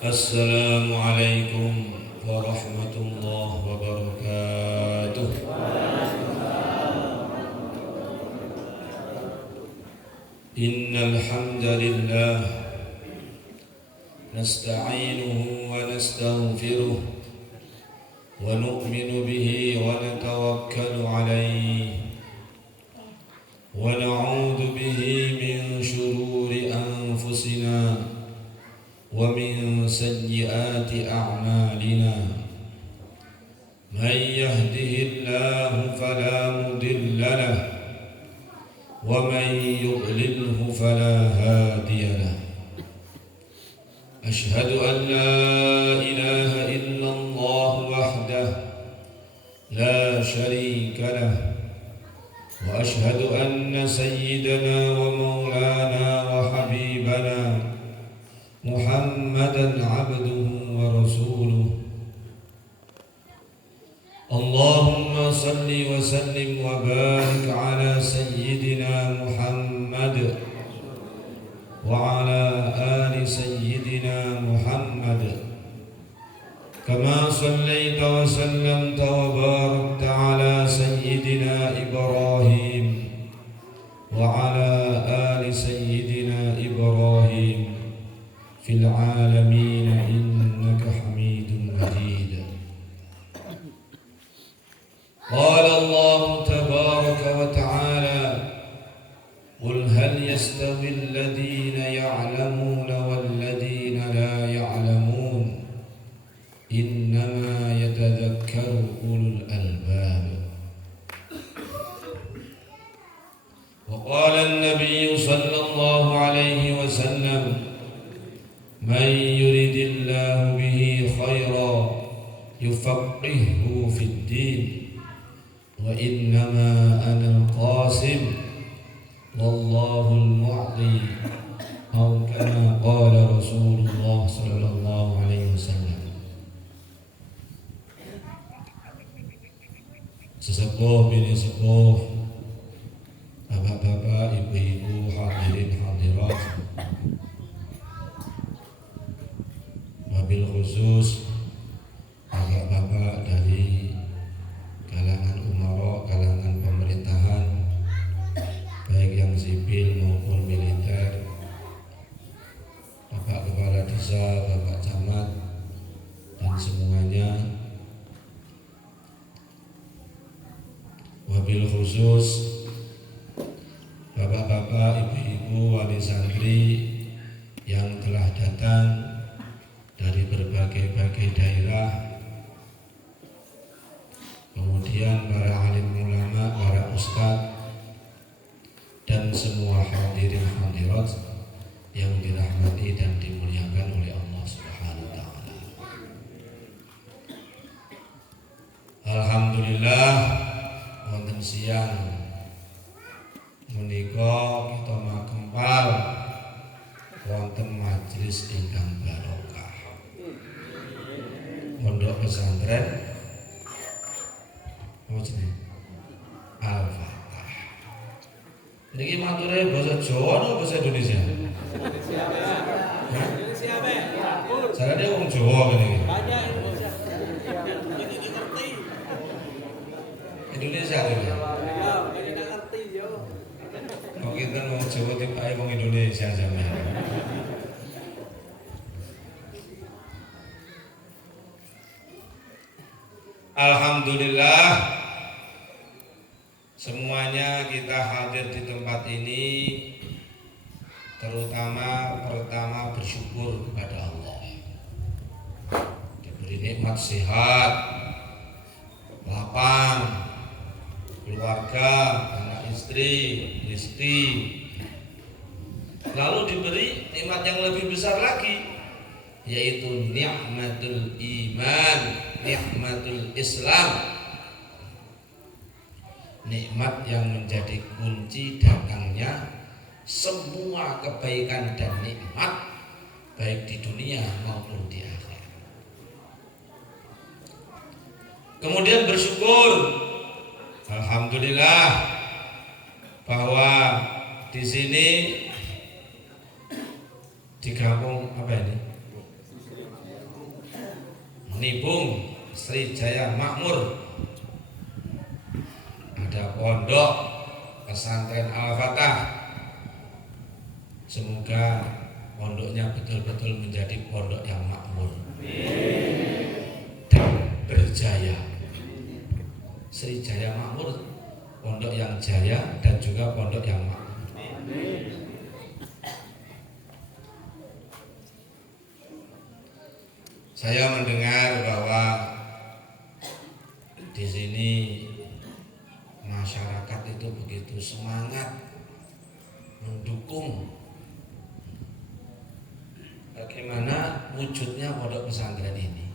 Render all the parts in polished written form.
Assalamualaikum warahmatullahi wabarakatuh. Innal hamdalillah nasta'inuhu wa nastaghfiruh wa nu'minu bihi wa natawakkalu alayhi wa na'udzu bihi min shururi anfusina wa min sayyiati a'malina. Man yahdihillahu fala mudilla lahu wa man yudlilhu fala hadiya lahu. Ashhadu an la ilaha illallah wahdahu la sharika lahu wa ashhadu anna sayyidana wa maulana wa habibana Muhammadan abduhu wa rasuluh. Allahumma salli wa sallim wa barik ala sayyidina Muhammad wa ala ali sayyidina Muhammad kama sallaita wa sallamta wa barakta ala sayyidina Ibrahim wa ala ali sayyidina Ibrahim fil alamin innaka hamidun majid. Qala Allah tabaraka wa ta'ala qul hal yastawi alladhina ya'lamuna wal ladhina la ya'lamun innama yatadhakkaru ulul albab. وقال النبي صلى الله عليه وسلم من يرد الله به خيرا يفقهه في الدين وإنما أنا القاسم والله المعطي أو كما قال رسول الله صلى الله عليه وسلم. Sesepuh bini sepuh, bapak-bapak, ibu-ibu, hadirin hadirat, wabil khusus bapak-bapak dari kalangan umara, kalangan pemerintahan, baik yang sipil maupun militer, bapak kepala desa, bapak camat, dan semuanya. Wabil khusus bapak-bapak, ibu-ibu, wali santri yang telah datang dari berbagai-bagai daerah, kemudian para alim ulama, para ustadz, dan semua hadirin hadirat yang dirahmati dan dimuliakan oleh Allah Subhanahu wa taala. Alhamdulillah, wonten siang menika kita makempal wonten majelis ingkang barokah. Pondok pesantren Al-Fatah. Niki mature basa Jawa atau basa Indonesia? Indonesia. Sarane wong Jawa ngene iki. Indonesia lho. Kok kita wong Jawa tibae wong Indonesia sampeyan. Alhamdulillah, semuanya kita hadir di tempat ini, terutama pertama bersyukur kepada Allah diberi nikmat sehat, lapang, keluarga, anak istri, rezeki, lalu diberi nikmat yang lebih besar lagi, yaitu nikmatul iman, nikmatul Islam, nikmat yang menjadi kunci datangnya semua kebaikan dan nikmat, baik di dunia maupun di akhirat. Kemudian bersyukur, alhamdulillah, bahwa di sini di kampung apa ini? Nibung Sri Jaya Makmur ada pondok pesantren Al-Fatah. Semoga pondoknya betul-betul menjadi pondok yang makmur dan berjaya. Sri Jaya Makmur, pondok yang jaya dan juga pondok yang makmur. Saya mendengar bahwa di sini masyarakat itu begitu semangat mendukung bagaimana wujudnya pondok pesantren ini,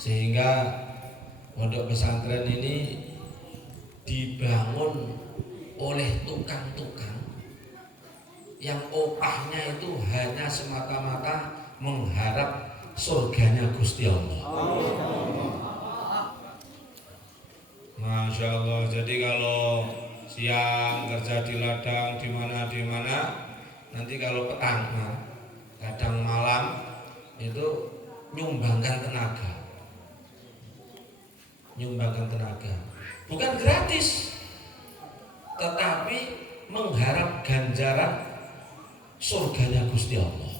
sehingga pondok pesantren ini dibangun oleh tukang-tukang yang upahnya itu hanya semata-mata mengharap surganya Gusti Allah. Masya Allah. Jadi kalau siang kerja di ladang di mana, nanti kalau petang, kadang malam itu nyumbangkan tenaga, bukan gratis, tetapi mengharap ganjaran surganya Gusti Allah,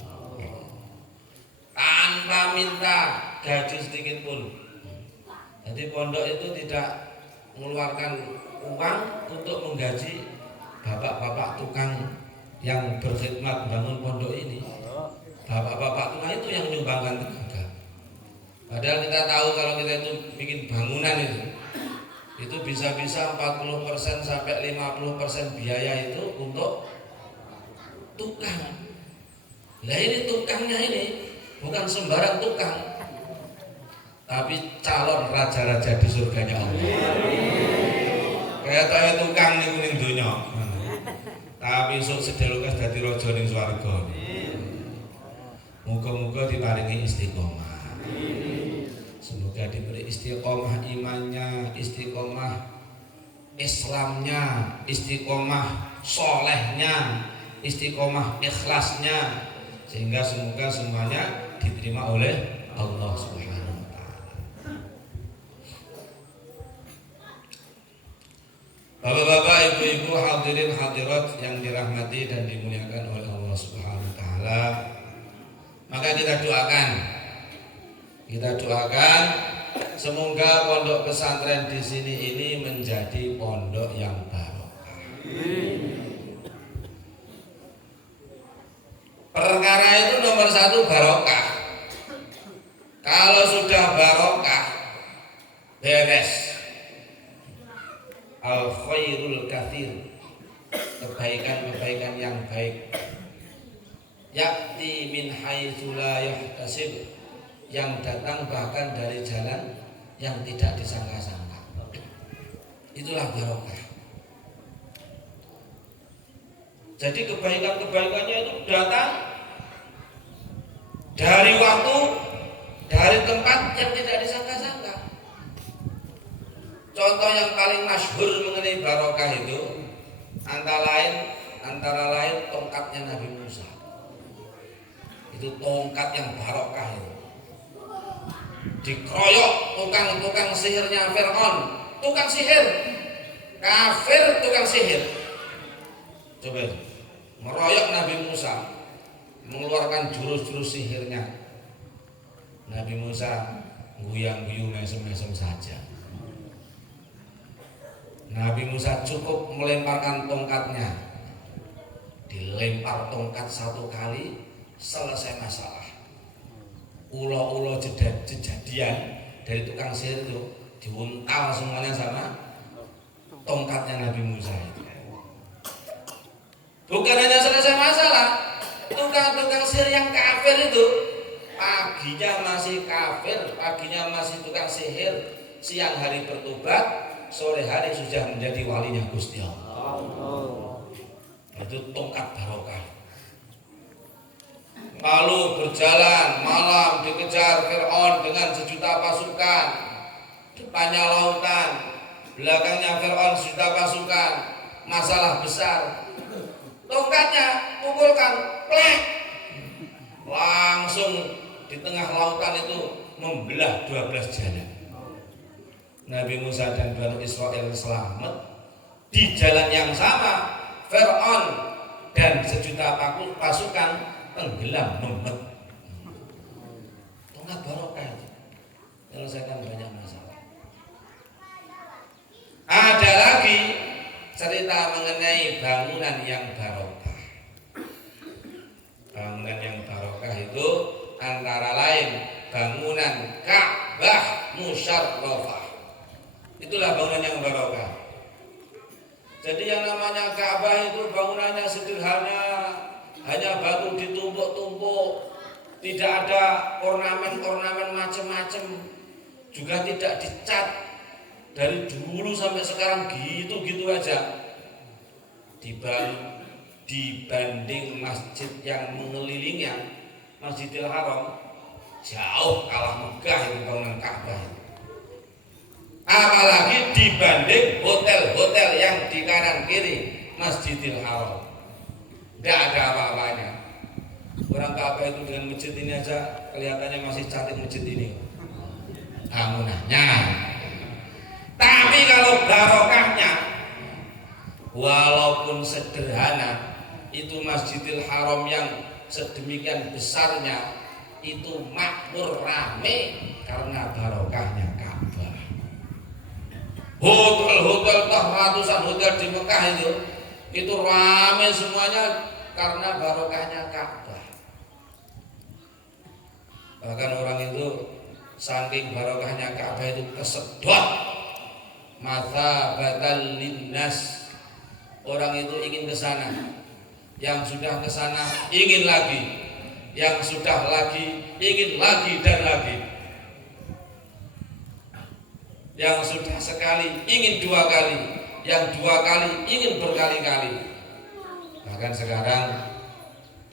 tanpa minta gaji sedikit pun. Jadi pondok itu tidak mengeluarkan uang untuk menggaji bapak-bapak tukang yang berkhidmat bangun pondok ini. Bapak-bapak tukang itu yang menyumbangkan tenaga. Padahal kita tahu kalau kita itu bikin bangunan itu bisa-bisa 40% sampai 50% biaya itu untuk tukang. Nah ini tukangnya ini bukan sembarang tukang, tapi calon raja-raja di surganya Allah. Kayak tukang ning ning donya. Tapi esuk sedelukas dadi raja ning swarga. Muga-muga diparingi istiqomah. Semoga diberi istiqomah imannya, istiqomah Islamnya, istiqomah solehnya, istiqomah ikhlasnya, sehingga semoga semuanya diterima oleh Allah Subhanahu wa taala. Bapak-bapak, ibu-ibu, hadirin hadirat yang dirahmati dan dimuliakan oleh Allah Subhanahu wa taala. Maka kita doakan semoga pondok pesantren di sini ini menjadi pondok yang barokah. Perkara itu nomor satu barokah. Kalau sudah barokah, beres. Al khairul katsir, kebaikan-kebaikan yang baik. Yakti min haitsu la yahtasib, yang datang bahkan dari jalan yang tidak disangka-sangka. Itulah barokah. Jadi kebaikan-kebaikannya itu datang dari waktu, dari tempat yang tidak disangka-sangka. Contoh yang paling masyhur mengenai barokah itu antara lain tongkatnya Nabi Musa. Itu tongkat yang barokah itu. Dikeroyok tukang sihirnya Fir'aun, tukang sihir, kafir tukang sihir. Coba meroyok Nabi Musa, mengeluarkan jurus-jurus sihirnya. Nabi Musa guyang-guyu mesem-mesem saja. Nabi Musa cukup melemparkan tongkatnya, dilempar tongkat satu kali, selesai masalah. Ulo-ulo kejadian dari tukang sihir itu diuntal semuanya sama tongkatnya Nabi Musa itu. Bukan hanya selesai masalah, tukang sihir yang kafir itu paginya masih kafir, paginya masih tukang sihir, siang hari bertobat, sore hari sudah menjadi walinya Gusti Allah. Itu tongkat barokah. Lalu berjalan malam dikejar Fir'aun dengan sejuta pasukan. Depannya lautan, belakangnya Fir'aun sejuta pasukan. Masalah besar. Tongkatnya pukulkan, plek. Langsung di tengah lautan itu membelah 12 jalan. Nabi Musa dan Bani Israel selamat. Di jalan yang sama, Fir'aun dan sejuta pasukan tenggelam memet. Tongkat barokah itu menyelesaikan banyak masalah. Ada lagi cerita mengenai bangunan yang barokah. Bangunan yang barokah itu antara lain bangunan Ka'bah Musyarrafah. Itulah bangunan yang barokah. Jadi yang namanya Ka'bah itu bangunannya sederhana, hanya batu ditumpuk-tumpuk, tidak ada ornamen-ornamen macam-macam, juga tidak dicat. Dari dulu sampai sekarang gitu-gitu aja. Dibanding masjid yang mengelilinginya, Masjidil Haram, jauh kalah megah itu bangunan Ka'bah. Apalagi dibanding hotel-hotel yang di kanan kiri Masjidil Haram. Tidak ada apa-apanya. Orang Ka'bah itu dengan masjid ini aja kelihatannya masih cantik masjid ini bangunannya. Tapi kalau barokahnya, walaupun sederhana, itu Masjidil Haram yang sedemikian besarnya itu makmur rame karena barokahnya Ka'bah. Hotel-hotel ratusan hotel di Mekah itu rame semuanya karena barokahnya Ka'bah. Bahkan orang itu saking barokahnya Ka'bah itu kesedot mathabatan linnas. Orang itu ingin ke sana, yang sudah ke sana ingin lagi, yang sudah lagi ingin lagi dan lagi, yang sudah sekali ingin dua kali, yang dua kali ingin berkali-kali. Bahkan sekarang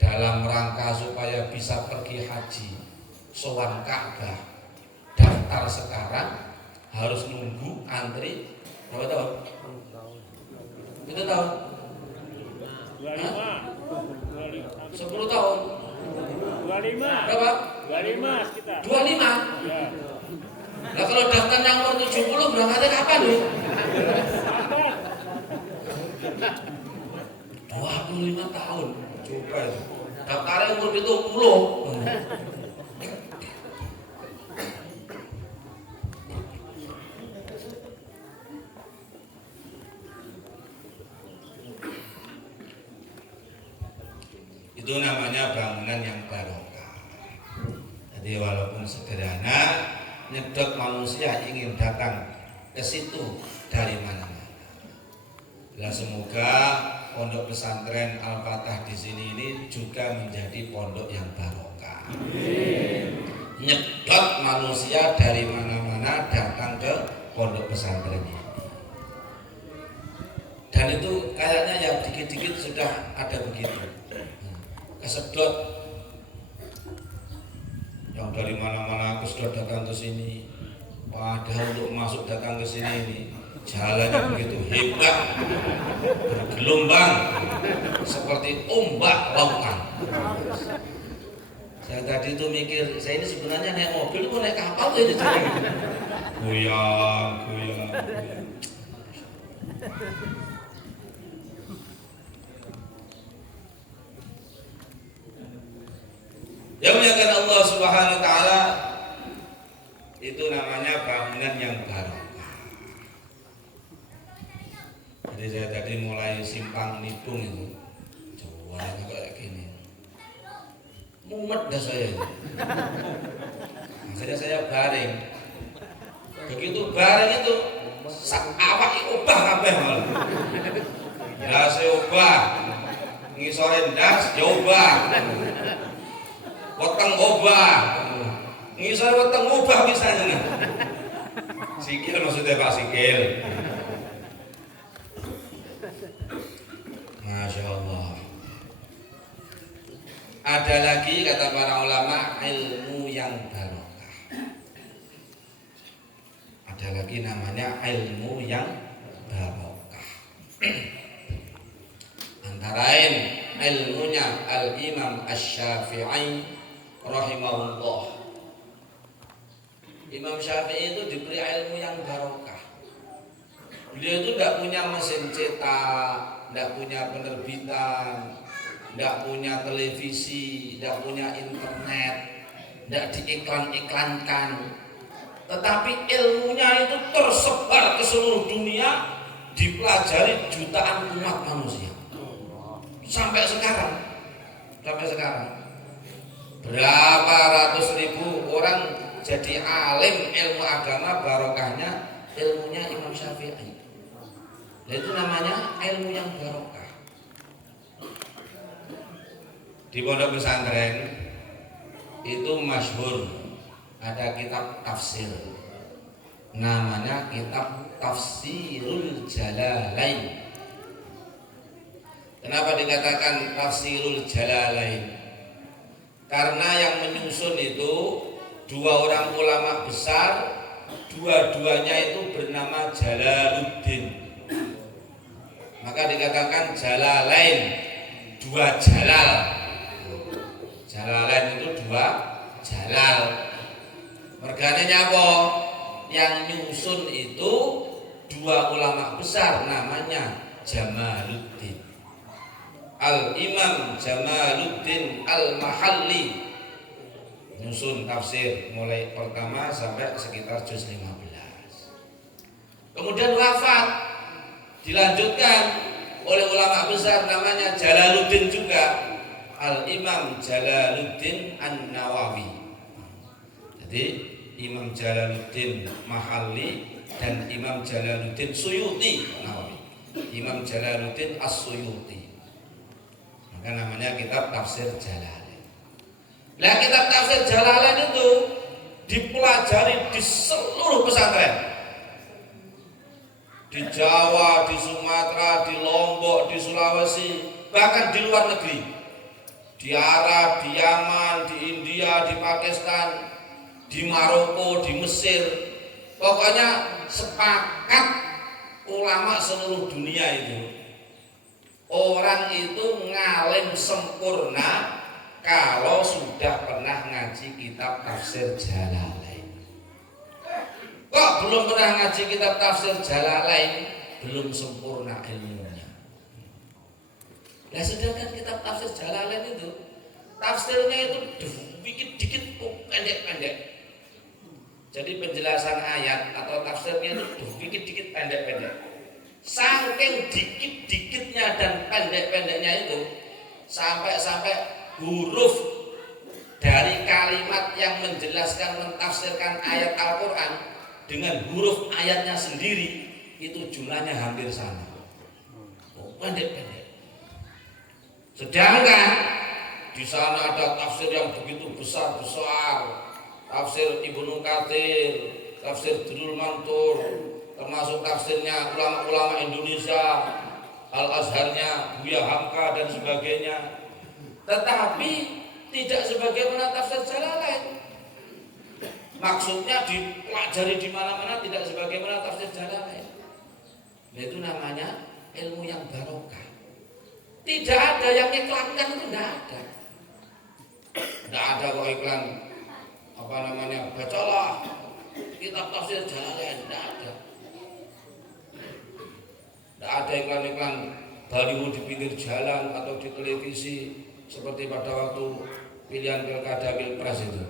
dalam rangka supaya bisa pergi haji, sowan Ka'bah, daftar sekarang harus nunggu antri berapa tahun? Itu tahun? 10 tahun? 25. Berapa? 25 sekitar. 25? Ya. Nah kalau daftar yang umur 70 berangkatnya kapan nih? 25 tahun. Coba itu. Daftarnya umur 70. Itu namanya bangunan yang barokah. Jadi walaupun sederhana, nyedot manusia ingin datang ke situ dari mana-mana. Nah, semoga pondok pesantren Al-Fatah di sini ini juga menjadi pondok yang barokah. Nyedot manusia dari mana-mana datang ke pondok pesantren ini. Dan itu kayaknya yang dikit-dikit sudah ada begitu. Kesedot yang dari mana-mana kesedot datang ke sini. Padahal untuk masuk datang ke sini ini jalannya begitu hebat, bergelombang seperti ombak lautan. Saya tadi itu mikir, saya ini sebenarnya naik mobil mau naik kapal tuh ini jalan. Goyang. Yang muliakan Allah Subhanahu wa taala, itu namanya bangunan yang barokah. Jadi saya tadi mulai simpang Nipung itu, jalannya kayak gini, mumet dah saya. Makanya saya baring. Begitu baring itu, sak awak obah kabeh malah. Ya saya obah, ngisore ndas diobah. Weteng obah, ngisor weteng obah misalnya. Sikil maksudnya Pak Sikil. Masya Allah. Ada lagi kata para ulama ilmu yang barokah. Ada lagi namanya ilmu yang barokah. Antara lain ilmunya Al-Imam Asy-Syafi'i rahimahullah. Imam Syafi'i itu diberi ilmu yang barokah. Beliau itu tidak punya mesin cetak, tidak punya penerbitan, tidak punya televisi, tidak punya internet, tidak diiklan-iklankan. Tetapi ilmunya itu tersebar ke seluruh dunia, dipelajari jutaan umat manusia. Sampai sekarang. Berapa ratus ribu orang jadi alim ilmu agama, barokahnya ilmunya Imam Syafi'i. Itu namanya ilmu yang barokah. Di pondok pesantren itu masyhur ada kitab tafsir, namanya kitab Tafsirul Jalalain. Kenapa dikatakan Tafsirul Jalalain? Karena yang menyusun itu dua orang ulama besar, dua-duanya itu bernama Jalaluddin. Maka dikatakan Jalalain, dua Jalal. Jalalain itu dua Jalal. Mergane apa? Yang nyusun itu dua ulama besar, namanya Jamaluddin. Al-Imam Jamaluddin Al-Mahalli nyusun tafsir mulai pertama sampai sekitar juz 15. Kemudian wafat, dilanjutkan oleh ulama besar namanya Jalaluddin juga, Al-Imam Jalaluddin An-Nawawi. Jadi Imam Jalaluddin Mahalli dan Imam Jalaluddin Suyuti Nawawi. Imam Jalaluddin As-Suyuti. Maka namanya kitab Tafsir Jalalain. Nah, kitab Tafsir Jalalain itu dipelajari di seluruh pesantren. Di Jawa, di Sumatera, di Lombok, di Sulawesi, bahkan di luar negeri. Di Arab, di Yaman, di India, di Pakistan, di Maroko, di Mesir. Pokoknya sepakat ulama seluruh dunia itu, orang itu ngalim sempurna kalau sudah pernah ngaji kitab Tafsir Jalalain. Kok belum pernah ngaji kitab Tafsir Jalalain, belum sempurna ilmunya. Nah, sedangkan kitab Tafsir Jalalain itu tafsirnya itu dikit-dikit pendek-pendek. Jadi penjelasan ayat atau tafsirnya itu dikit-dikit pendek-pendek. Saking dikit-dikitnya dan pendek-pendeknya itu, sampai huruf dari kalimat yang menjelaskan mentafsirkan ayat Al-Quran dengan huruf ayatnya sendiri itu jumlahnya hampir sama. Pendek-pendek. Sedangkan di sana ada tafsir yang begitu besar-besar. Tafsir Ibnu Katsir, tafsir Durrul Manthur, termasuk tafsirnya ulama-ulama Indonesia, Al-Azharnya Buya Hamka dan sebagainya. Tetapi tidak sebagaimana tafsir Jalalain. Maksudnya dipelajari di mana-mana tidak sebagaimana tafsir Jalalain. Itu namanya ilmu yang barokah. Tidak ada yang iklankan, itu tidak ada. Tidak ada kok iklan bacalah kitab Tafsir Jalalain, tidak ada. Tidak ada iklan-iklan baliho di pinggir jalan atau di televisi seperti pada waktu pilihan pilkada pilpres itu.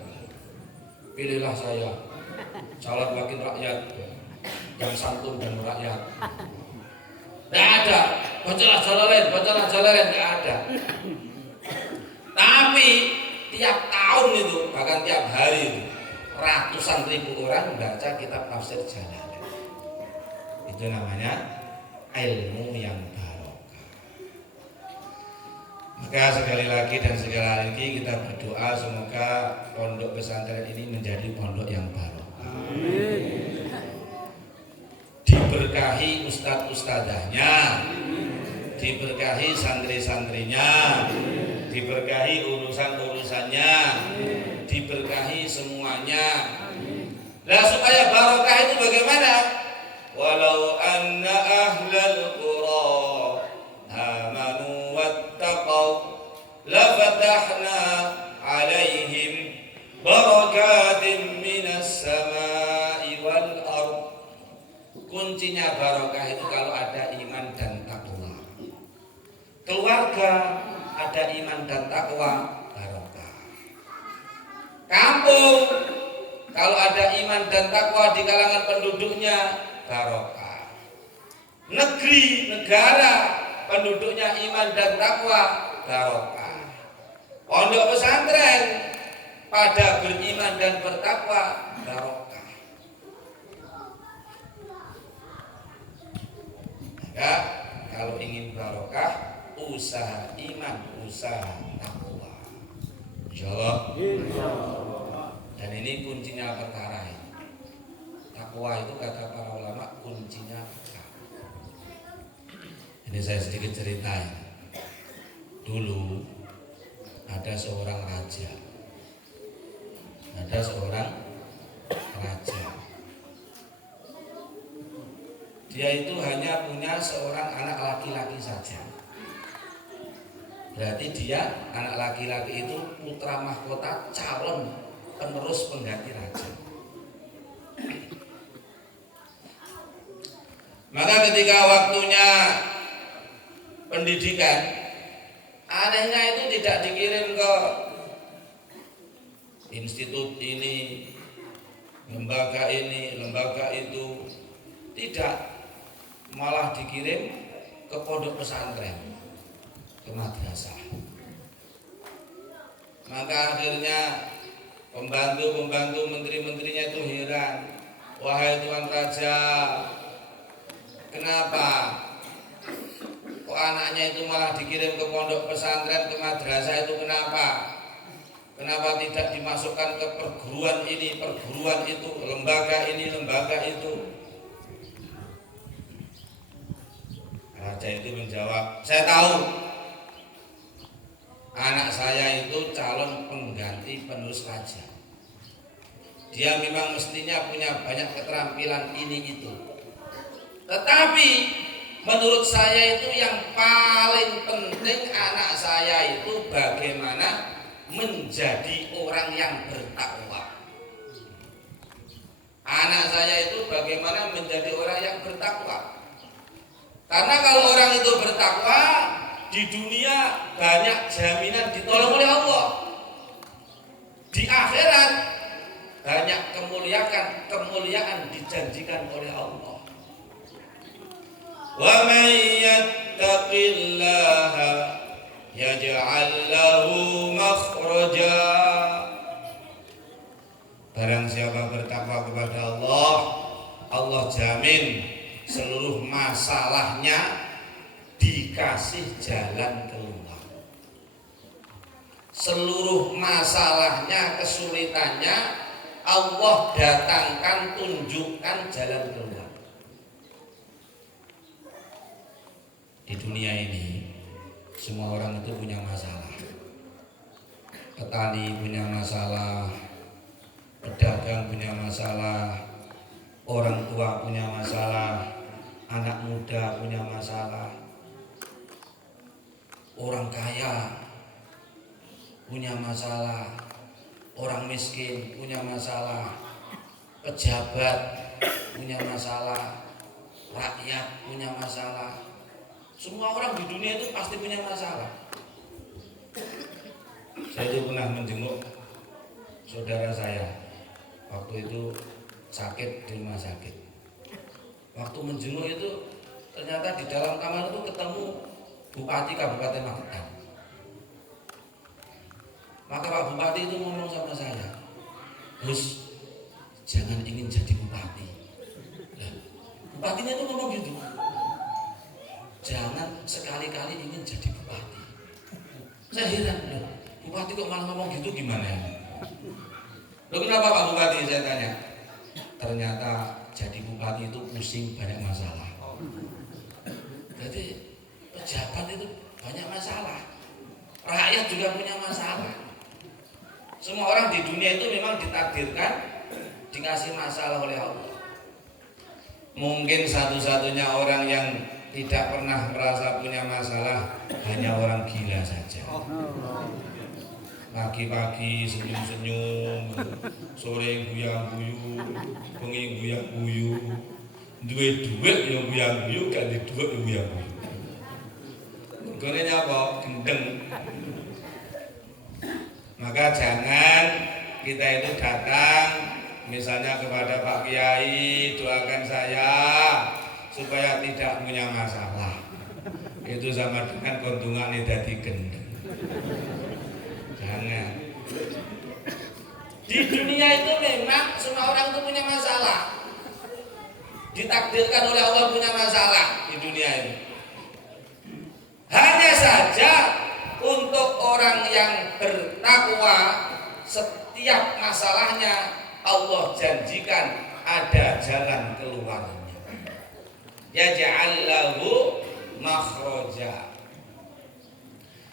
Pilihlah saya, calon wakil rakyat yang santun dan merakyat. Tidak ada. Bacalah Jalalain, tidak ada. Tapi tiap tahun itu, bahkan tiap hari itu, ratusan ribu orang membaca kitab Tafsir Jalalain. Itu namanya ilmu yang barokah. Maka sekali lagi kita berdoa semoga pondok pesantren ini menjadi pondok yang barokah. Diberkahi ustadz-ustadzahnya, diberkahi santri-santrinya, diberkahi urusan-urusannya, diberkahi semuanya. Nah, supaya barokah itu bagaimana? Walau anna ahlal qura amanu wattaqau lafatahna alaihim barakatin minas samai wal ard. Kuncinya barokah itu kalau ada iman dan takwa. Keluarga ada iman dan takwa, barokah. Kampung kalau ada iman dan takwa di kalangan penduduknya, barokah. Negara penduduknya iman dan takwa, barokah. Pondok pesantren pada beriman dan bertakwa, barokah. Maka kalau ingin barokah, usaha iman, usaha takwa. Insyaallah. Dan ini kuncinya perkara ini. Takwa itu kata para ulama kuncinya perkara. Ini saya sedikit cerita ya. Dulu ada seorang raja. Dia itu hanya punya seorang anak laki-laki saja. Berarti dia anak laki-laki itu putra mahkota calon penerus pengganti raja. Maka ketika waktunya pendidikan, anehnya itu tidak dikirim ke institut ini, lembaga ini, lembaga itu, tidak, malah dikirim ke pondok pesantren, ke madrasah. Maka akhirnya pembantu-pembantu menteri-menterinya itu heran, wahai Tuan Raja, kenapa kok anaknya itu malah dikirim ke pondok pesantren, ke madrasah itu kenapa? Kenapa tidak dimasukkan ke perguruan ini, perguruan itu, lembaga ini, lembaga itu? Raja itu menjawab, saya tahu anak saya itu calon pengganti penerus raja. Dia memang mestinya punya banyak keterampilan ini itu. Tetapi menurut saya itu yang paling penting anak saya itu bagaimana menjadi orang yang bertakwa. Anak saya itu bagaimana menjadi orang yang bertakwa. Karena kalau orang itu bertakwa, di dunia banyak jaminan ditolong oleh Allah. Di akhirat banyak kemuliaan dijanjikan oleh Allah. Wa man yattaqillaha yaj'al lahu makhraja. Barang siapa bertakwa kepada Allah, Allah jamin seluruh masalahnya dikasih jalan keluar. Seluruh masalahnya, kesulitannya Allah datangkan, tunjukkan jalan keluar. Di dunia ini semua orang itu punya masalah. Petani punya masalah, pedagang punya masalah, orang tua punya masalah, anak muda punya masalah, orang kaya punya masalah, orang miskin punya masalah, pejabat punya masalah, rakyat punya masalah. Semua orang di dunia itu pasti punya masalah. Saya itu pernah menjenguk saudara saya waktu itu sakit di rumah sakit. Waktu menjenguk itu ternyata di dalam kamar itu ketemu Bupati Kabupaten Magetan. Maka Pak Bupati itu ngomong sama saya, Gus, jangan ingin jadi bupati. Nah, bupatinya itu ngomong gitu, jangan sekali-kali ingin jadi bupati. Saya heran, loh, bupati kok malah ngomong gitu gimana ya? Loh, kenapa Pak Bupati, saya tanya. Ternyata jadi bupati itu pusing, banyak masalah. Jadi pejabat itu banyak masalah, rakyat juga punya masalah. Semua orang di dunia itu memang ditakdirkan dikasih masalah oleh Allah. Mungkin satu-satunya orang yang tidak pernah merasa punya masalah hanya orang gila saja. Pagi-pagi senyum-senyum, sore guyang-guyu, bengi guyang-guyu, duit-duit yang guyang-guyu, gak di duit yang guyang-guyu. Gunanya apa? Gendeng. Maka jangan kita itu datang misalnya kepada Pak Kiai, doakan saya supaya tidak punya masalah. Itu sama dengan kontungan dadi gendeng. Jangan. Di dunia itu memang semua orang itu punya masalah. Ditakdirkan oleh Allah punya masalah di dunia ini. Hanya saja untuk orang yang bertakwa, setiap masalahnya Allah janjikan ada jalan keluarnya. Yaj'al lahu makhraja.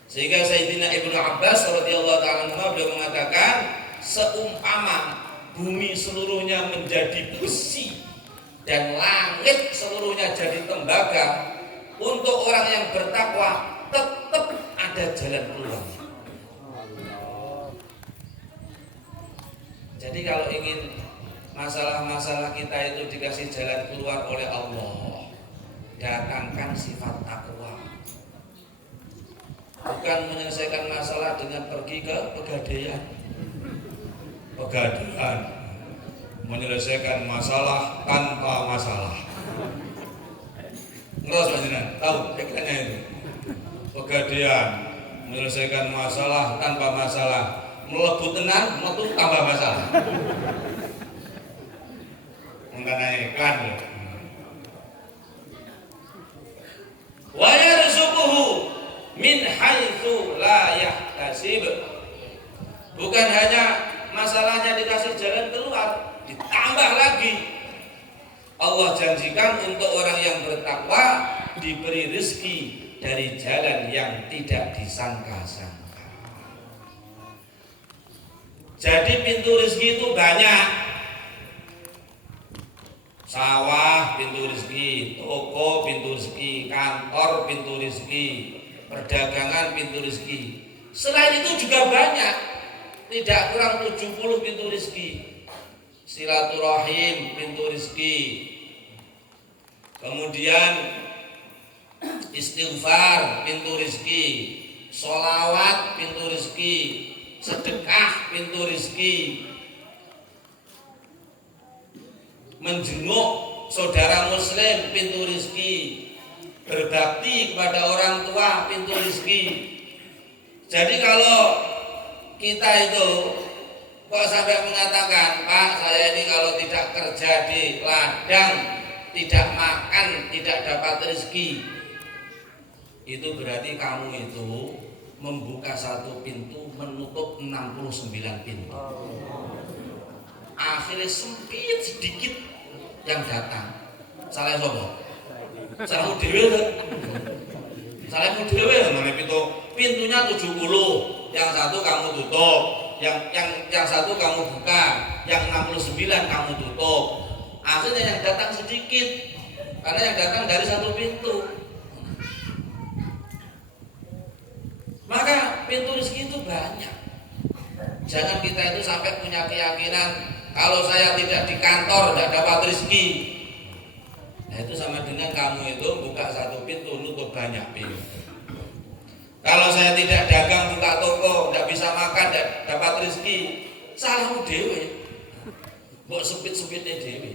Sehingga Sayyidina Ibnu Abbas radhiyallahu ta'ala anhu beliau mengatakan, seumpama bumi seluruhnya menjadi besi dan langit seluruhnya jadi tembaga, untuk orang yang bertakwa tetap ada jalan keluar. Jadi kalau ingin masalah-masalah kita itu dikasih jalan keluar oleh Allah, datangkan sifat takwa. Bukan menyelesaikan masalah dengan pergi ke pegadaian. Pegadaian menyelesaikan masalah tanpa masalah. Ngeros Mas Jinan, tahu pikirannya itu. Pegadaian menyelesaikan masalah tanpa masalah, melebut tenan, metu tambah masalah. mengenai iklan ya. Wa yarzuquhu min haitsu la yahtasib. Bukan hanya masalahnya dikasih jalan keluar, ditambah lagi Allah janjikan untuk orang yang bertakwa diberi rezeki dari jalan yang tidak disangka-sangka. Jadi pintu rezeki itu banyak. Sawah pintu rezeki, toko pintu rezeki, kantor pintu rezeki, perdagangan pintu rezeki. Selain itu juga banyak, tidak kurang 70 pintu rezeki. Silaturahim pintu rezeki, kemudian istighfar pintu rezeki, sholawat pintu rezeki, sedekah pintu rezeki, menjenguk saudara muslim pintu rezeki, berbakti kepada orang tua pintu rezeki. Jadi kalau kita itu kok sampai mengatakan, Pak, saya ini kalau tidak kerja di ladang, tidak makan, tidak dapat rezeki, itu berarti kamu itu membuka satu pintu, menutup 69 pintu. Akhirnya sempit sedikit yang datang. Salah sobo? Salahmu dewe. Salahmu dewe namanya pintunya 70, yang satu kamu tutup, yang satu kamu buka, yang 69 kamu tutup. Akhirnya yang datang sedikit, karena yang datang dari satu pintu. Maka pintu rezeki itu banyak. Jangan kita itu sampai punya keyakinan kalau saya tidak di kantor tidak dapat rezeki. Nah itu sama dengan kamu itu buka satu pintu nutup banyak pintu. Kalau saya tidak dagang buka toko tidak bisa makan tidak dapat rezeki, salahmu dewe. Mbok sempit-sempitnya dewe.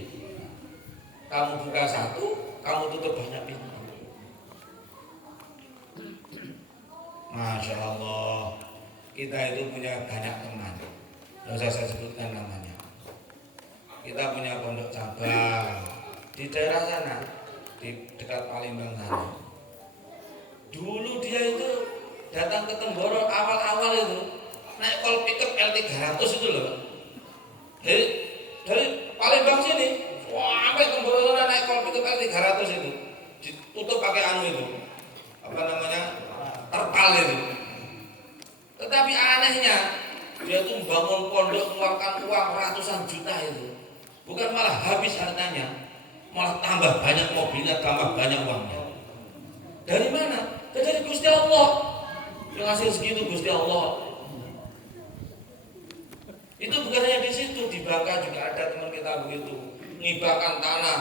Kamu buka satu, kamu tutup banyak pintu. Masya Allah, kita itu punya banyak teman. Tidak usah saya sebutkan namanya. Kita punya pondok cabang di daerah sana, di dekat Palembang sana. Dulu dia itu datang ke Temboro awal-awal itu naik kol pickup L300 itu loh. Dari Palembang sini, sampai Temboro sana naik kol pickup L300 itu, ditutup pakai anu itu, apa namanya, terpal itu. Tetapi anehnya dia tuh membangun pondok mengeluarkan uang ratusan juta itu. Bukan malah habis hartanya, malah tambah banyak mobilnya, tambah banyak uangnya. Dari mana? Dari Gusti Allah. Yang hasil segitu Gusti Allah. Itu bukan hanya di situ, di Bangka juga ada teman kita begitu, ngibahkan tanah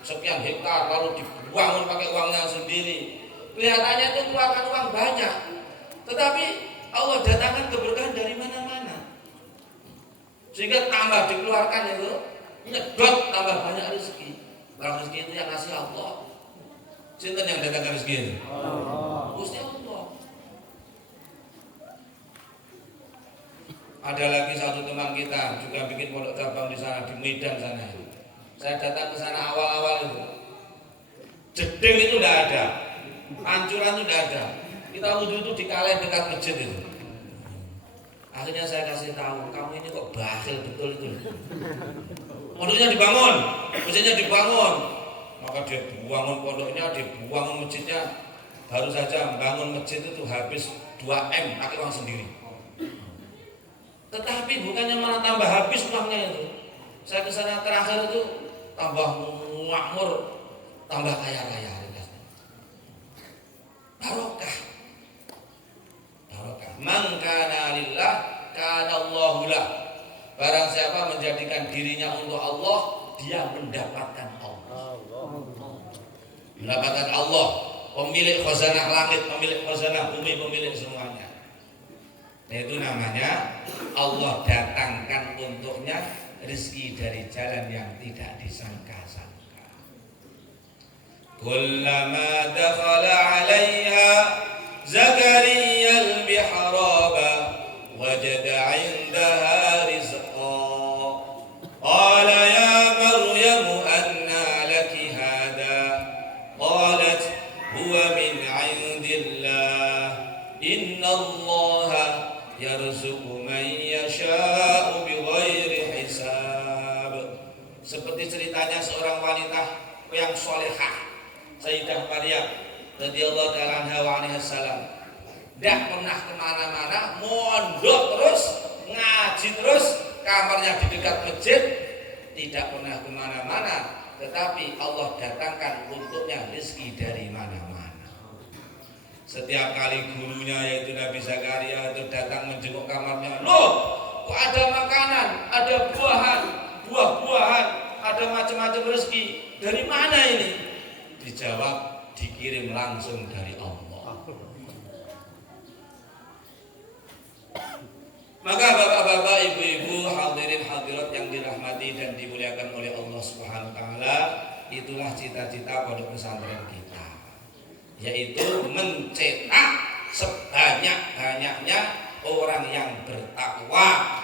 sekian hektar lalu dibangun pakai uangnya sendiri. Kelihatannya itu keluarkan uang banyak, tetapi Allah datangkan keberkahan dari mana-mana, sehingga tambah dikeluarkan itu nyedot tambah banyak rezeki. Barang rezeki itu yang ngasih Allah. Sinten yang datangkan rezeki itu? Gusti Allah. Ada lagi satu teman kita juga bikin pondok cabang di sana, di Medan sana. Saya datang ke sana awal-awal itu, jeding itu tidak ada, pancuran itu tidak ada. Kita wudhu itu di kaleng dekat masjid itu. Akhirnya saya kasih tahu, kamu ini kok bakhil betul itu. Pondoknya dibangun, masjidnya dibangun, maka dia bangun pondoknya, dia bangun masjidnya. Baru saja membangun masjid itu habis 2M pakai uang sendiri. Tetapi bukannya malah tambah habis uangnya itu. Saya ke sana terakhir itu tambah makmur, tambah kaya-kaya. Barokah. Barokah. Man kana lillah kana Allahu lah. Barang siapa menjadikan dirinya untuk Allah, dia mendapatkan Allah. Mendapatkan Allah, pemilik khazanah langit, pemilik khazanah bumi, pemilik semuanya. Itu namanya Allah datangkan untuknya rezeki dari jalan yang tidak disangka-sangka. Kullama dakhala 'alaiha Zakaria al-mihraba wajada 'indaha rizqa. Qala ya Maryam Innallaha yarzuqu man yasha'u bighairi hisab. Seperti ceritanya seorang wanita yang solehah, Sayyidah Maryam radhiyallahu ta'ala anha wa alaihi salam. Tidak pernah kemana-mana, mondok terus, ngaji terus, kamarnya di dekat masjid, tidak pernah kemana-mana, tetapi Allah datangkan untuknya rezeki dari mana-mana. Setiap kali gurunya yaitu Nabi Zakaria itu datang menjenguk kamarnya, loh, kok ada makanan, ada buah-buahan, ada macam-macam rezeki, dari mana ini? Dijawab, dikirim langsung dari Allah. Maka bapak-bapak, ibu-ibu, hadirin hadirat yang dirahmati dan dimuliakan oleh Allah Subhanahu wa taala, itulah cita-cita pondok pesantren kita, yaitu mencetak sebanyak-banyaknya orang yang bertakwa.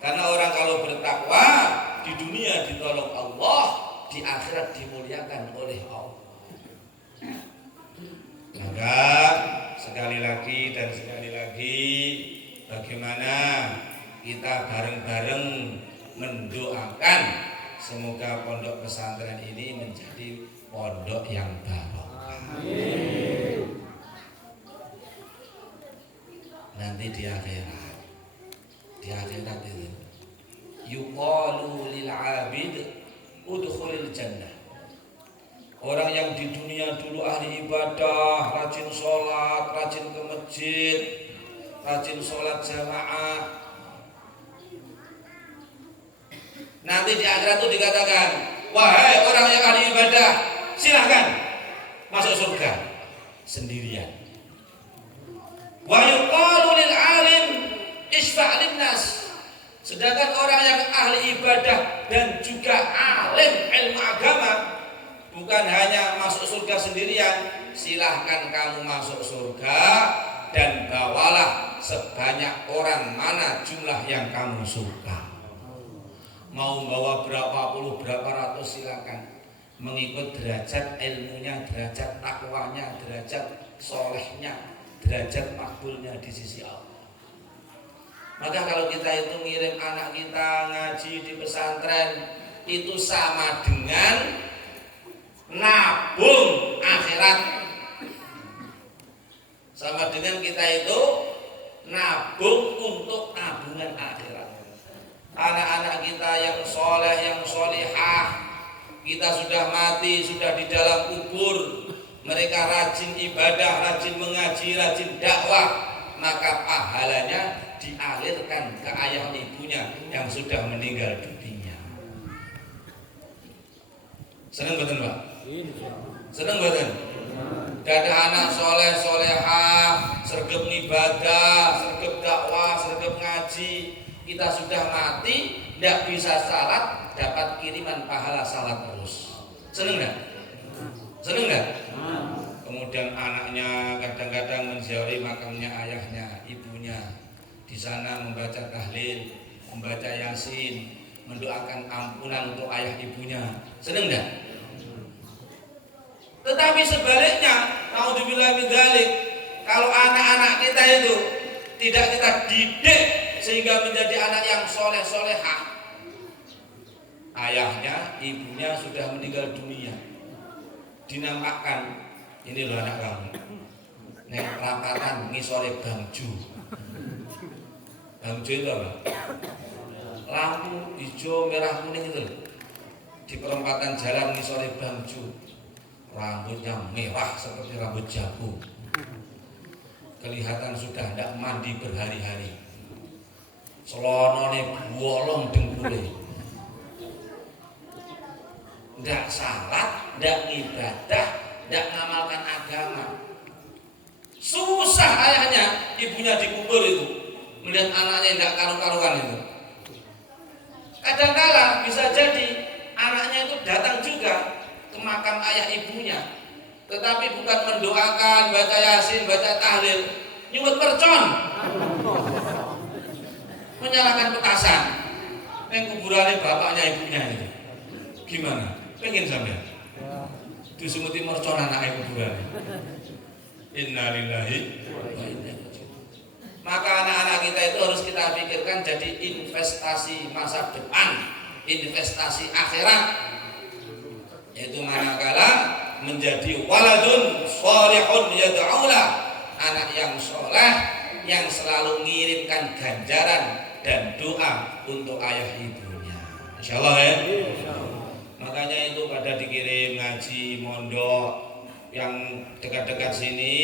Karena orang kalau bertakwa di dunia ditolong Allah, di akhirat dimuliakan oleh Allah. Maka sekali lagi, bagaimana kita bareng-bareng mendoakan semoga pondok pesantren ini menjadi pondok yang barokah. Nanti di akhirat itu yuqalu lil 'abid udkhulil jannah. Orang yang di dunia dulu ahli ibadah, rajin sholat, rajin ke masjid, rajin sholat jamaah, nanti di akhirat itu dikatakan, wahai orang yang ahli ibadah, silahkan masuk surga sendirian. Wa yuqalu lil 'alim isfa' linnas. Sedangkan orang yang ahli ibadah dan juga alim ilmu agama, bukan hanya masuk surga sendirian, silahkan kamu masuk surga dan bawalah sebanyak orang mana jumlah yang kamu suka. Mau bawa berapa puluh, berapa ratus silakan, mengikut derajat ilmunya, derajat takwanya, derajat solehnya, derajat makbulnya di sisi Allah. Maka kalau kita itu ngirim anak kita ngaji di pesantren, itu sama dengan nabung akhirat. Sama dengan kita itu nabung untuk tabungan akhirat. Anak-anak kita yang soleh, yang solihah, kita sudah mati, sudah di dalam kubur, mereka rajin ibadah, rajin mengaji, rajin dakwah, maka pahalanya dialirkan ke ayah ibunya yang sudah meninggal dunia. Senang betul Pak? Senang betul? Gak ada anak soleh, solehah, sergap ibadah, sergap dakwah, sergap ngaji, kita sudah mati, tidak bisa salat, dapat kiriman pahala salat terus. Senang gak? Senang gak? Kemudian anaknya kadang-kadang menziarahi makamnya ayahnya, ibunya, di sana membaca tahlil, membaca yasin, mendoakan ampunan untuk ayah ibunya. Senang gak? Tetapi sebaliknya, naudzubillah min dzalik, kalau anak-anak kita itu tidak kita didik sehingga menjadi anak yang soleh-solehah, ayahnya, ibunya sudah meninggal dunia, dinampakkan, ini loh anak kamu, nek rapatan ngisore bangju. Bangju itu apa? Lampu hijau, merah, kuning itu di perempatan jalan ngisore bangju. Rambutnya merah seperti rambut jagung, kelihatan sudah tidak mandi berhari-hari, selonone bolong dengkule, tidak salat, tidak ibadah, tidak ngamalkan agama. Susah ayahnya, ibunya dikubur itu, melihat anaknya tidak karu-karuan itu. Kadang-kala bisa jadi anaknya itu datang juga ke makam ayah ibunya, tetapi bukan mendoakan, baca yasin, baca tahlil, nyuwut mercon, menyalakan petasan, yang kuburannya bapaknya ibunya itu. Gimana? Pengen sampai disumuti mercon anaknya kuburannya. Innalillahi wa inna ilaihi. Maka anak-anak kita itu harus kita pikirkan jadi investasi masa depan, investasi akhirat, yaitu manakala menjadi waladun sholihun yad'ulah, anak yang soleh yang selalu mengirimkan ganjaran dan doa untuk ayah ibunya. Insyaallah ya. Makanya itu pada dikirim ngaji mondok yang dekat-dekat sini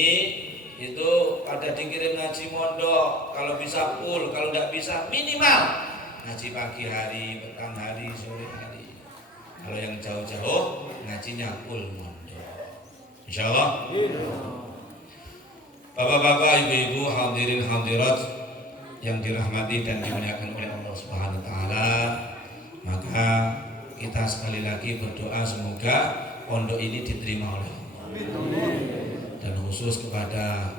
itu pada dikirim ngaji mondok, kalau bisa full, kalau tidak bisa minimal ngaji pagi hari, petang hari, sore hari. Kalau yang jauh-jauh ngajinya full mondok. Insyaallah. Bapak-bapak, ibu-ibu, hadirin hadirat yang dirahmati dan dimuliakan oleh Allah Subhanahu wa taala, maka kita sekali lagi berdoa semoga pondok ini diterima oleh Allah. Dan khusus kepada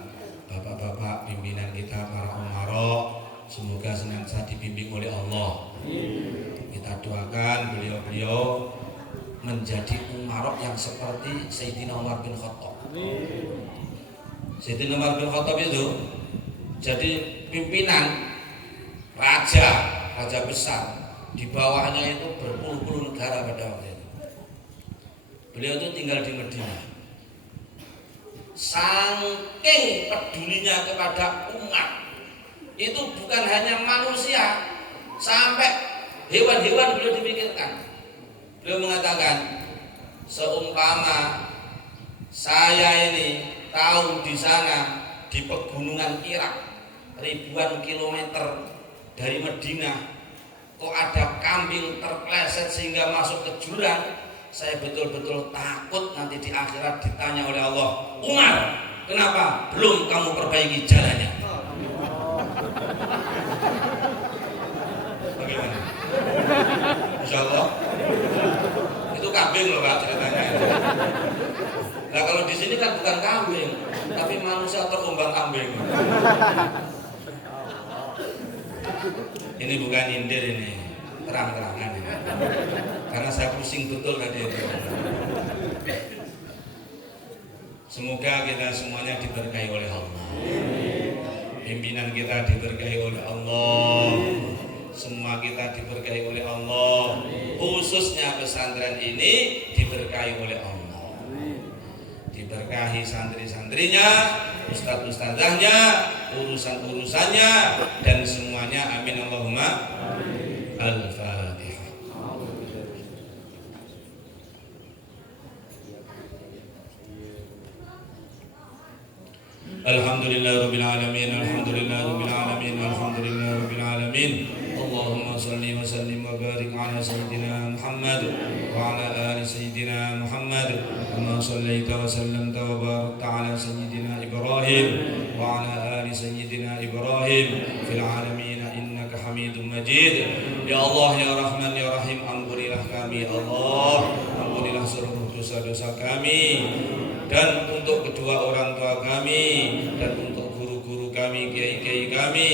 bapak-bapak pimpinan kita para umara, semoga senantiasa dibimbing oleh Allah. Kita doakan beliau-beliau menjadi umara yang seperti Sayyidina Umar bin Khattab. Sayyidina Umar bin Khattab itu jadi pimpinan raja besar. Di bawahnya itu berpuluh-puluh negara pada waktu itu. Beliau itu tinggal di Madinah. Saking pedulinya kepada umat, itu bukan hanya manusia, sampai hewan-hewan beliau dipikirkan. Beliau mengatakan, seumpama saya ini tahu di sana di pegunungan Irak ribuan kilometer dari Madinah kok ada kambing terpleset sehingga masuk ke jurang, saya betul-betul takut nanti di akhirat ditanya oleh Allah, Umar, kenapa belum kamu perbaiki jalannya? Bagaimana? Insya Allah itu kambing loh Pak ceritanya. Nah kalau di sini kan bukan kambing, tapi manusia terumbang kambing. Ini bukan nyindir, ini terang-terangan ini. Karena saya pusing betul tadi itu. Semoga kita semuanya diberkahi oleh Allah. Pimpinan kita diberkahi oleh Allah. Semua kita diberkahi oleh Allah. Khususnya pesantren ini diberkahi oleh Allah. Diberkahi santri-santrinya, ustadz-ustadzahnya, urusan-urusannya, dan semuanya. Amin Allahumma. Al-Fatihah. Alhamdulillah Rabbil Alamin. Alhamdulillah Rabbil Alamin. Alhamdulillah Rabbil Alamin. Allahumma salli wa sallim wa barik ala Sayyidina Muhammad wa ala ali Sayyidina Muhammad kama sallaita wa sallamta wa barakta ala Sayyidina Ibrahim wa ala ali Sayyidina Ibrahim fil alamin innaka Hamidum Majid. Ya Allah, ya Rahman, ya Rahim, ampunilah kami ya Allah, ampunilah seluruh dosa-dosa kami, dan untuk kedua orang tua kami, dan untuk guru-guru kami, kiai-kiai kami,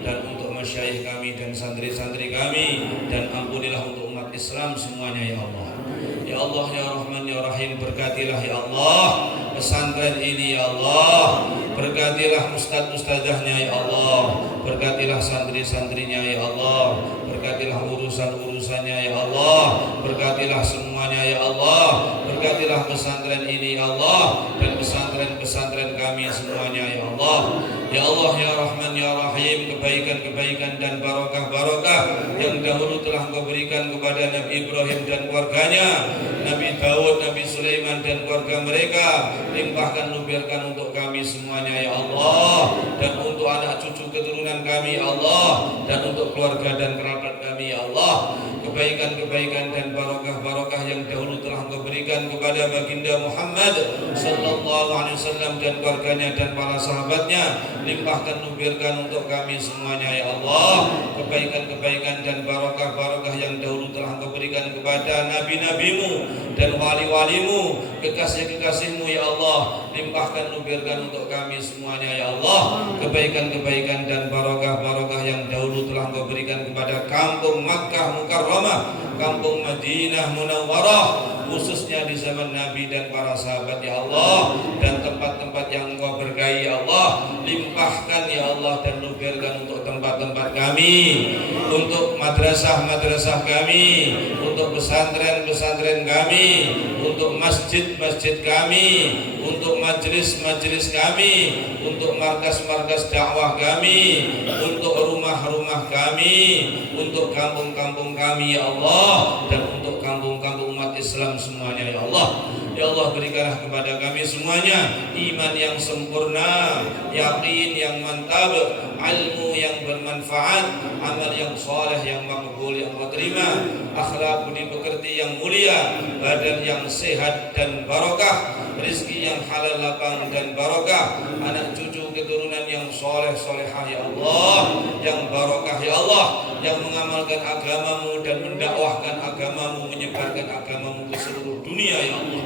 dan untuk masyayikh kami dan santri-santri kami, dan ampunilah untuk umat Islam semuanya ya Allah. Ya Allah, ya Rahman, ya Rahim, berkatilah ya Allah pesantren ini ya Allah, berkatilah ustadz-ustadzahnya ya Allah, berkatilah santri-santrinya ya Allah, berkatilah urusan-urusannya ya Allah, berkatilah semuanya ya Allah, berkatilah pesantren ini ya Allah, dan pesantren-pesantren kami semuanya ya Allah. Ya Allah, ya Rahman, ya Rahim, kebaikan-kebaikan dan barokah-barokah yang dahulu telah Engkau berikan kepada Nabi Ibrahim dan keluarganya, Nabi Daud, Nabi Sulaiman dan keluarga mereka, limpahkan luberkan untuk kami semuanya ya Allah, dan untuk anak cucu keturunan kami ya Allah, dan untuk keluarga dan kerabat kami ya Allah. Kebaikan-kebaikan dan barokah-barokah yang dahulu telah Engkau berikan kepada baginda Muhammad sallallahu alaihi wasallam dan keluarganya dan para sahabatnya, limpahkan luberkan untuk kami semuanya ya Allah. Kebaikan-kebaikan dan barokah-barokah yang dahulu telah Engkau berikan kepada nabi-nabimu dan wali-walimu, kekasih-kekasihmu ya Allah, limpahkan luberkan untuk kami semuanya ya Allah. Kebaikan-kebaikan dan barokah-barokah yang dahulu telah Engkau berikan kepada kampung Makkah Mukarramah, kampung Madinah Munawwarah, khususnya di zaman Nabi dan para sahabat ya Allah, dan tempat-tempat yang Engkau berkahi ya Allah, limpahkan ya Allah dan tempat-tempat kami, untuk madrasah-madrasah kami, untuk pesantren-pesantren kami, untuk masjid-masjid kami, untuk majelis-majelis kami, untuk markas-markas dakwah kami, untuk rumah-rumah kami, untuk kampung-kampung kami ya Allah, dan untuk kampung-kampung umat Islam semuanya ya Allah. Ya Allah, berikanlah kepada kami semuanya iman yang sempurna, yakin yang mantap, ilmu yang bermanfaat, amal yang saleh yang makbul yang Allah terima, akhlak budi pekerti yang mulia, badan yang sehat dan barokah, rezeki yang halal lapang dan barokah, anak cucu keturunan yang saleh salehah ya Allah, yang barokah ya Allah, yang mengamalkan agamamu dan mendakwahkan agamamu, menyebarkan agamamu ke seluruh dunia ya Allah.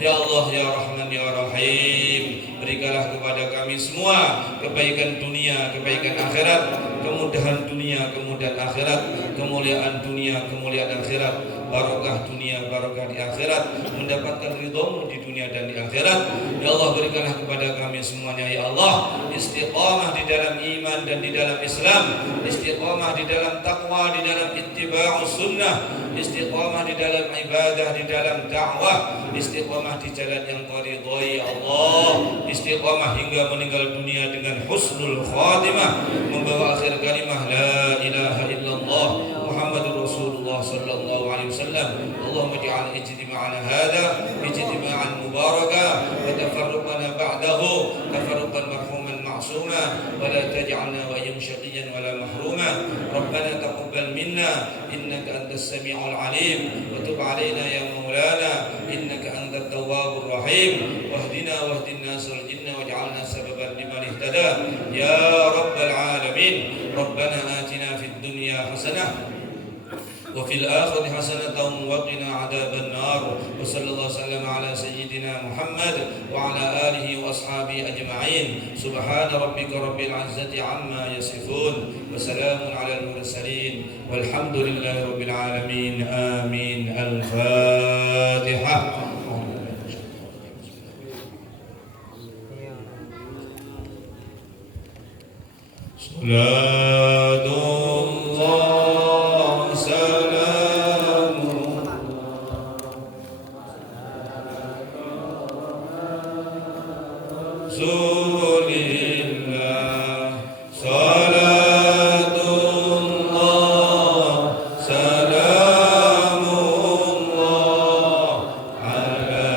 Ya Allah ya Rahman ya Rahim, berikanlah kepada kami semua kebaikan dunia, kebaikan akhirat, kemudahan dunia, kemudahan akhirat, kemuliaan dunia, kemuliaan akhirat, barokah dunia, barokah di akhirat, mendapatkan ridhamu di dunia dan di akhirat. Ya Allah, berikanlah kepada kami semuanya ya Allah istiqamah di dalam iman dan di dalam Islam, istiqamah di dalam takwa, di dalam ittiba'us sunnah, istiqamah di dalam ibadah, di dalam dakwah, istiqamah di jalan yang Kau ridhai ya Allah, istiqamah hingga meninggal dunia dengan husnul khatimah, membawa akhir kalimah la ilaha illallah Muhammadur Rasulullah sallallahu alaihi wasallam. Allahumma ij'al ijtima'ana hadha ijtima'an mubaraka wa tafarruqana ba'dahu tafarruqan marhuman ma'suma wa la taj'alna wa shaqiyan wa la mahruma. Rabbana taqabbal minna innaka antas sami'ul alim wa tub 'alaina ya maulana innaka antat tawwabur rahim wahdina wahdin nasal jinna waj'alna sababan liman ihtada ya rabbal alamin. Rabbana atina fid dunya hasanah wa fil akhirati hasanatan wa qina adzaban nar. Wa sallallahu wasallam ala sayyidina Muhammad wa ala alihi wa ashabihi ajma'in. Subhana rabbika rabbil izzati amma yasifun wa salamun ala al mursalin walhamdulillahi rabbil alamin. Amin. Al-Fatihah. Salatullah salamullah Rasulillah. Salatullah salamullah ala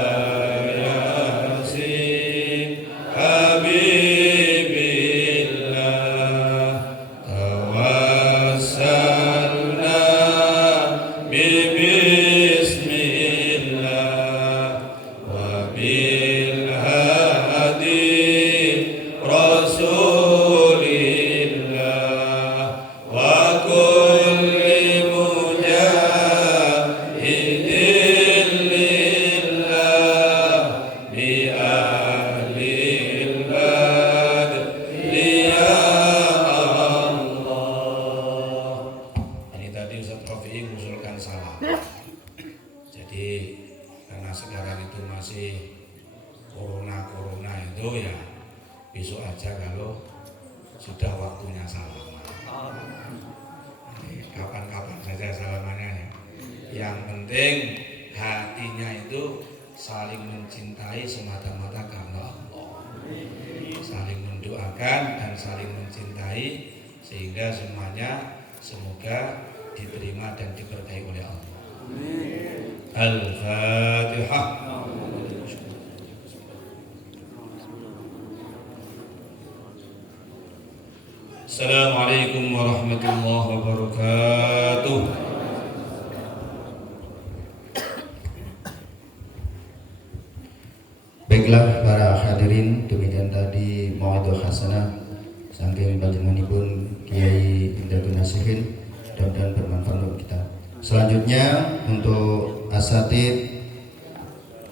yasin habibillah. Tawassalna bismillah wa bil hadi rasulillah wa kulli mujahidin lillah bi ahlil badli ya Allah. Ini tadi Ustaz Rafi'i mengusulkan salah. Jadi karena sekarang itu masih corona itu ya besok aja kalau sudah waktunya salaman. Jadi, kapan-kapan saja salamannya ya. Yang penting hatinya itu saling mencintai semata-mata karena Allah, saling mendoakan dan saling mencintai sehingga semuanya semoga diterima dan diberkahi oleh Allah. Al-Fatihah. Assalamualaikum warahmatullahi wabarakatuh. Baiklah para hadirin, demikian tadi mau'idul hasanah saking panjenenganipun Kiai Indatul Nasihin, mudah-mudahan bermanfaat untuk kita. Selanjutnya untuk asatid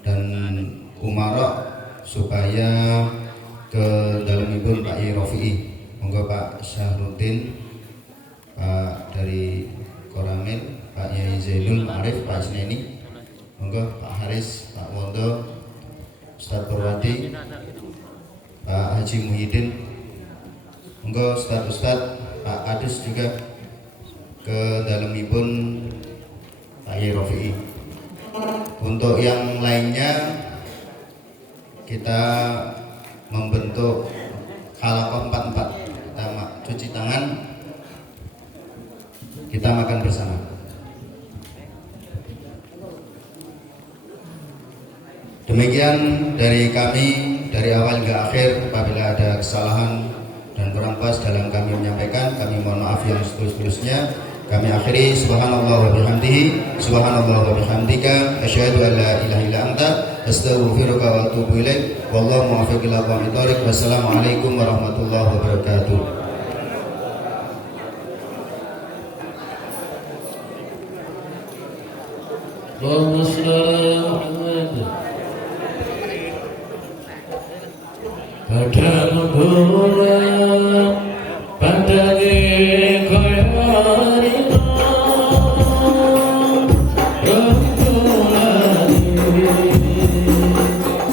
dan umara supaya ke dalamipun Pak Rafi'i. Monggo Pak Syahruddin, Pak dari Koramil, Pak Yai Zainul Arif, Pak Isneni, monggo Pak Haris, Pak Wondo, Ustaz Purwadi, Pak Haji Muhyiddin, monggo Ustaz Pak Kadus juga ke dalemipun Pak Yai Rofi'i. Untuk yang lainnya kita membentuk halakoh 44. Kita cuci tangan, kita makan bersama. Demikian dari kami, dari awal hingga akhir. Apabila ada kesalahan dan kurang pas dalam kami menyampaikan, kami mohon maaf yang setulus-tulusnya. Kami akhiri subhanallah wa bihamdihi, subhanallah wa bihamdika, asyhadu an la ilaha illa anta, astaghfiruka wa atubu ilaik. Wallahu muwaffiq ila aqwamit thoriq. Wassalamualaikum warahmatullahi wabarakatuh. Allahumma shalli ala Muhammad. Pada mula pada